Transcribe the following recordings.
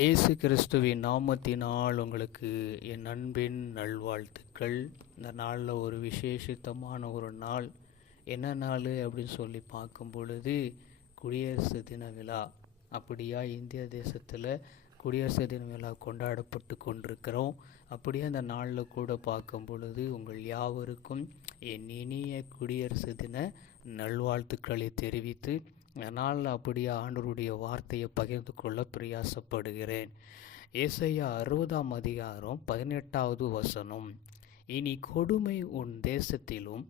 இயேசு கிறிஸ்துவின் நாமத்தினால் உங்களுக்கு என் அன்பின் நல்வாழ்த்துக்கள். இந்த நாளில் ஒரு விசேஷித்தமான ஒரு நாள். என்ன நாள் அப்படின்னு சொல்லி பார்க்கும் பொழுது குடியரசு தின விழா. அப்படியா இந்திய தேசத்தில் குடியரசு தின விழா கொண்டாடப்பட்டு கொண்டிருக்கிறோம். அப்படியே அந்த நாளில் கூட பார்க்கும் பொழுது உங்கள் யாவருக்கும் என் இனிய குடியரசு தின நல்வாழ்த்துக்களை தெரிவித்து நாளில் அப்படியே ஆண்டவருடைய வார்த்தையை பகிர்ந்து கொள்ள பிரயாசப்படுகிறேன். ஏசாயா 60ஆம் அதிகாரம் 18வது வசனம். இனி கொடுமை உன் தேசத்திலும்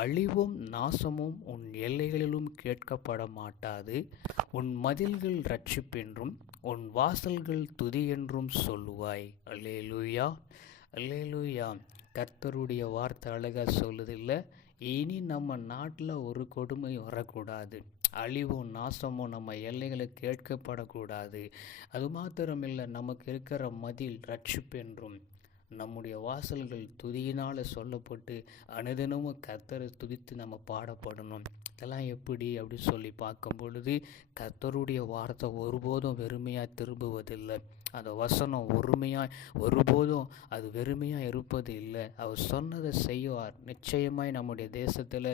அழிவும் நாசமும் உன் எல்லைகளிலும் கேட்கப்பட மாட்டாது. உன் மதில்கள் இரட்சிப்பென்றும் உன் வாசல்கள் துதி என்றும் சொல்லுவாய். அல்லேலூயா, அல்லேலூயா. கர்த்தருடைய வார்த்தை அழகாக சொல்லுதில்லை. இனி நம்ம நாட்டில் ஒரு கொடுமை வரக்கூடாது, அழிவும் நாசமும் நம்ம எல்லைகளை கேட்கப்படக்கூடாது. அது மாத்திரமில்லை, நமக்கு இருக்கிற மதில் இரட்சிப்பென்றும் நம்முடைய வாசல்கள் துதியினால் சொல்லப்பட்டு அனுதினமும் கர்த்தரை துதித்து நம்ம பாடப்படணும். இதெல்லாம் எப்படி அப்படின்னு சொல்லி பார்க்கும் பொழுது கர்த்தருடைய வார்த்தை ஒருபோதும் வெறுமையாக திரும்புவதில்லை. அந்த வசனம் ஒருபோதும் அது வெறுமையாக இருப்பது இல்லை. அவர் சொன்னதை செய்வார். நிச்சயமாய் நம்முடைய தேசத்தில்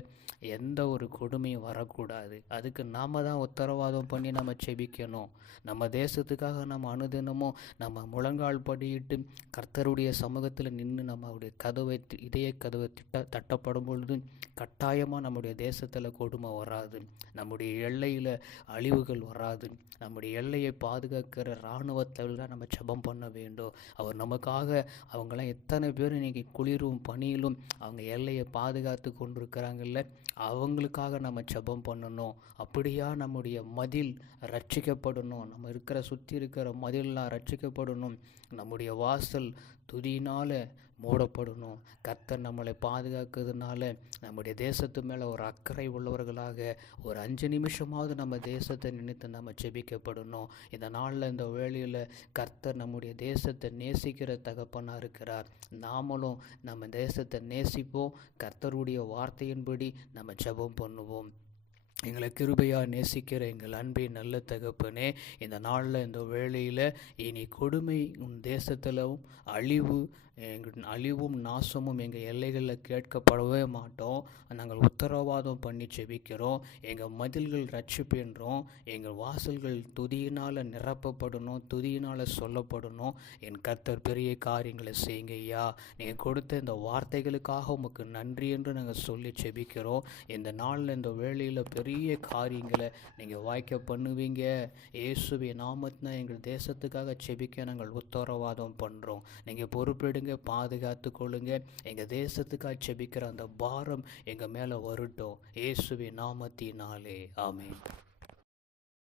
எந்த ஒரு கொடுமையும் வரக்கூடாது. அதுக்கு நாம் தான் உத்தரவாதம் பண்ணி நம்ம செபிக்கணும். நம்ம தேசத்துக்காக நம்ம அனுதினமும் நம்ம முழங்கால் படியிட்டு கர்த்தருடைய சமூகத்தில் நின்று நம்ம அவருடைய இதய கதவை தட்டப்படும் பொழுது கட்டாயமாக நம்முடைய தேசத்தில் கொடுமை வராது, நம்முடைய எல்லையில் அழிவுகள் வராது. நம்முடைய எல்லையை பாதுகாக்கிற இராணுவத்தில் நம்ம ஜெபம் பண்ண வேண்டும். அவர் நமக்காக அவங்களாம் எத்தனை பேர் இன்றைக்கி குளிரும் பனியிலும் அவங்க எல்லையை பாதுகாத்து கொண்டிருக்கிறாங்கல்ல, அவங்களுக்காக நம்ம ஜெபம் பண்ணணும். அப்படியா நம்முடைய மதில் ரட்சிக்கப்படணும். நம்ம சுற்றி இருக்கிற மதிலெலாம் ரட்சிக்கப்படணும். நம்முடைய வாசல் துதியினால் மூடப்படணும். கர்த்தர் நம்மளை பாதுகாக்கிறதுனால நம்முடைய தேசத்து மேலே ஒரு அக்கறை உள்ளவர்களாக ஒரு 5 நிமிஷமாவது நம்ம தேசத்தை நினைத்து நம்ம ஜெபிக்கப்படணும். இந்த நாளில் இந்த வேளையில் கர்த்தர் நம்முடைய தேசத்தை நேசிக்கிற தகப்பனாக இருக்கிறார். நாமளும் நம்ம தேசத்தை நேசிப்போம். கர்த்தருடைய வார்த்தையின்படி நம்ம ஜெபம் பண்ணுவோம். எங்களை கிருபையாக நேசிக்கிற எங்கள் அன்பின் நல்ல தகப்பனே, இந்த நாளில் இந்த வேளையில் இனி கொடுமை உன் தேசத்திலும் அழிவும் நாசமும் எங்கள் எல்லைகளில் கேட்கப்படவே மாட்டோம். நாங்கள் உத்தரவாதம் பண்ணி செபிக்கிறோம். எங்கள் மதில்கள் ரட்சிப்பென்றோம், எங்கள் வாசல்கள் துதியினால் நிரப்பப்படணும், துதியினால் சொல்லப்படணும். என் கர்த்தர் பெரிய காரியங்களை செய்யுங்க ஐயா. நீங்கள் கொடுத்த இந்த வார்த்தைகளுக்காக உமக்கு நன்றி என்று நாங்கள் சொல்லி செபிக்கிறோம். இந்த நாளில் இந்த வேளையில் பெரிய காரியங்களை நீங்கள் வாய்க்க பண்ணுவீங்க. இயேசுவின் நாமத்தினா எங்கள் தேசத்துக்காக செபிக்க நாங்கள் உத்தரவாதம் பண்ணுறோம். நீங்கள் பொறுப்பெடுங்க, பாதுகாத்து கொள்ளுங்க. எங்கள் தேசத்துக்காக செபிக்கிற அந்த பாரம் எங்கள் மேலே வரட்டும். இயேசுவின் நாமத்தினாலே ஆமென்.